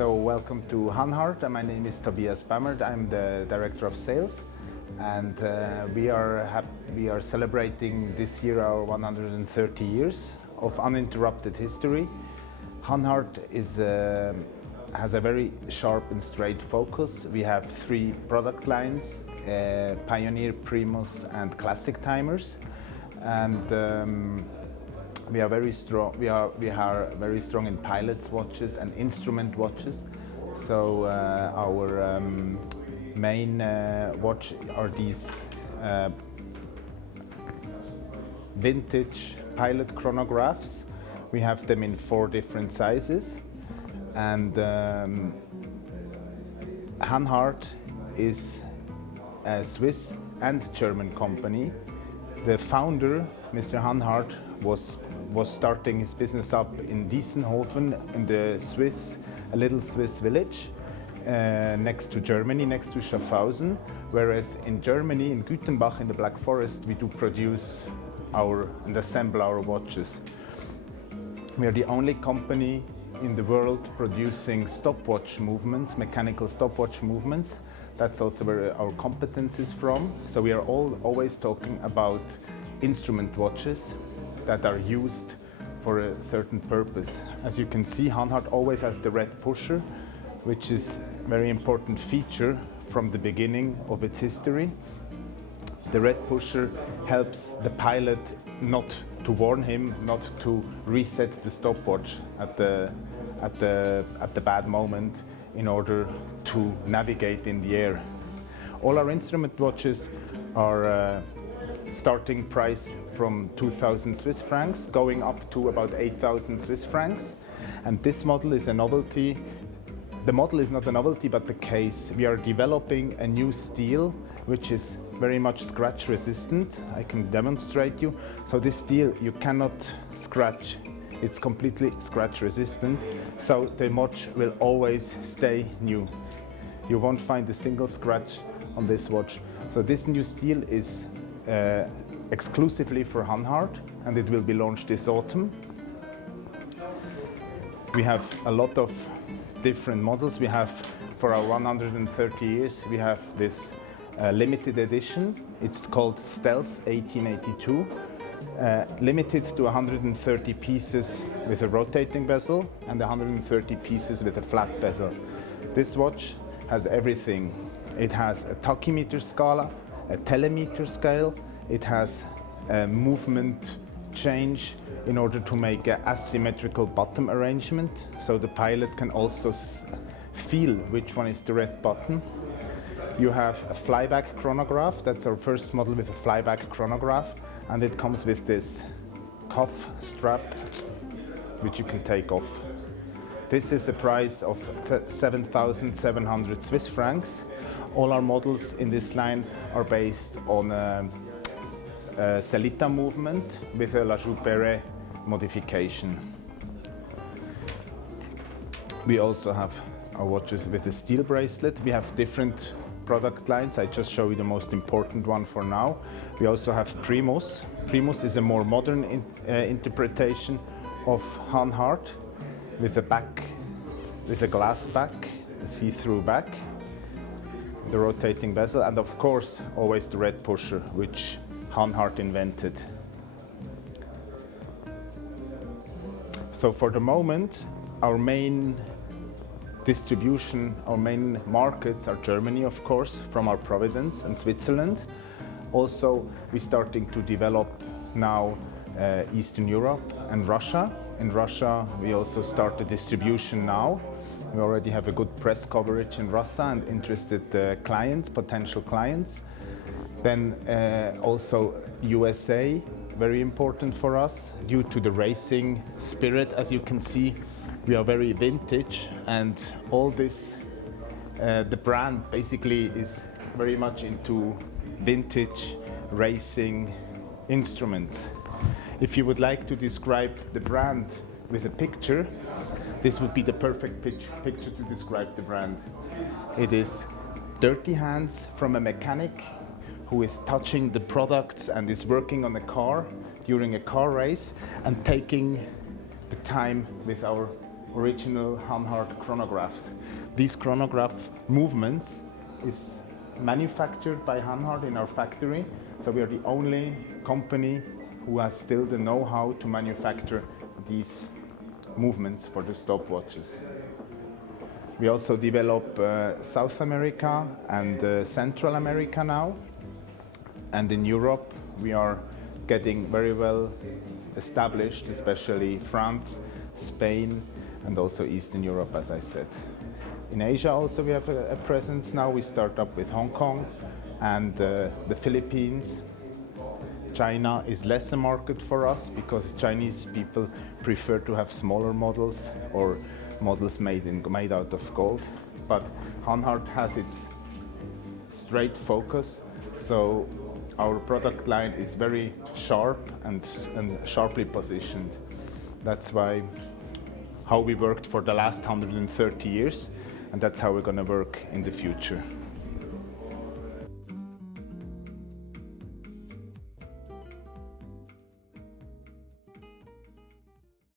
So welcome to Hanhart. My name is Tobias Bammert. I'm the Director of Sales, and we are celebrating this year our 130 years of uninterrupted history. Hanhart has a very sharp and straight focus. We have three product lines: Pioneer, Primus, and Classic timers, and we are very strong. We are very strong in pilots watches and instrument watches. So our main watch are these vintage pilot chronographs. We have them in 4 different sizes, and Hanhart is a Swiss and German company. The founder, Mr. Hanhart, was starting his business up in Diessenhofen, in a little Swiss village next to Germany, next to Schaffhausen. Whereas in Germany, in Gütenbach, in the Black Forest, we do produce and assemble our watches. We are the only company in the world producing stopwatch movements, mechanical stopwatch movements. That's also where our competence is from. So we are always talking about instrument watches that are used for a certain purpose. As you can see, Hanhart always has the red pusher, which is a very important feature from the beginning of its history. The red pusher helps the pilot not to warn him, not to reset the stopwatch at the bad moment in order to navigate in the air. All our instrument watches are starting price from 2,000 Swiss francs, going up to about 8,000 Swiss francs. And this model is a novelty. The model is not a novelty, but the case. We are developing a new steel, which is very much scratch resistant. I can demonstrate you. So this steel, you cannot scratch. It's completely scratch resistant. So the watch will always stay new. You won't find a single scratch on this watch. So this new steel is exclusively for Hanhart, and it will be launched this autumn. We have a lot of different models. We have, for our 130 years, we have this limited edition. It's called Stealth 1882, limited to 130 pieces with a rotating bezel and 130 pieces with a flat bezel. This watch has everything. It has a tachymeter scala, a telemeter scale. It has a movement change in order to make an asymmetrical bottom arrangement, so the pilot can also feel which one is the red button. You have a flyback chronograph. That's our first model with a flyback chronograph, and it comes with this cuff strap, which you can take off. This is a price of 7,700 Swiss francs. All our models in this line are based on a Celita movement with a La Joubert modification. We also have our watches with a steel bracelet. We have different product lines. I just show you the most important one for now. We also have Primus. Primus is a more modern interpretation of Hanhart with a glass back, a see-through back, the rotating bezel, and of course always the red pusher, which Hanhart invented. So for the moment, our main distribution, our main markets are Germany, of course, from our Providence, and Switzerland. Also, we're starting to develop now Eastern Europe and Russia. In Russia, we also start the distribution now. We already have a good press coverage in Russia and interested clients, potential clients. Then also USA, very important for us due to the racing spirit. As you can see, we are very vintage, and all this, the brand basically is very much into vintage racing instruments. If you would like to describe the brand with a picture, this would be the perfect picture to describe the brand. It is dirty hands from a mechanic who is touching the products and is working on a car during a car race and taking the time with our original Hanhart chronographs. These chronograph movements is manufactured by Hanhart in our factory, so we are the only company who has still the know-how to manufacture these movements for the stopwatches. We also develop South America and Central America now, and in Europe we are getting very well established, especially France, Spain, and also Eastern Europe, as I said. In Asia also we have a presence now. We start up with Hong Kong and the Philippines. China is less a market for us because Chinese people prefer to have smaller models or models made out of gold. But Hanhart has its straight focus, so our product line is very sharp and sharply positioned. That's how we worked for the last 130 years, and that's how we're going to work in the future.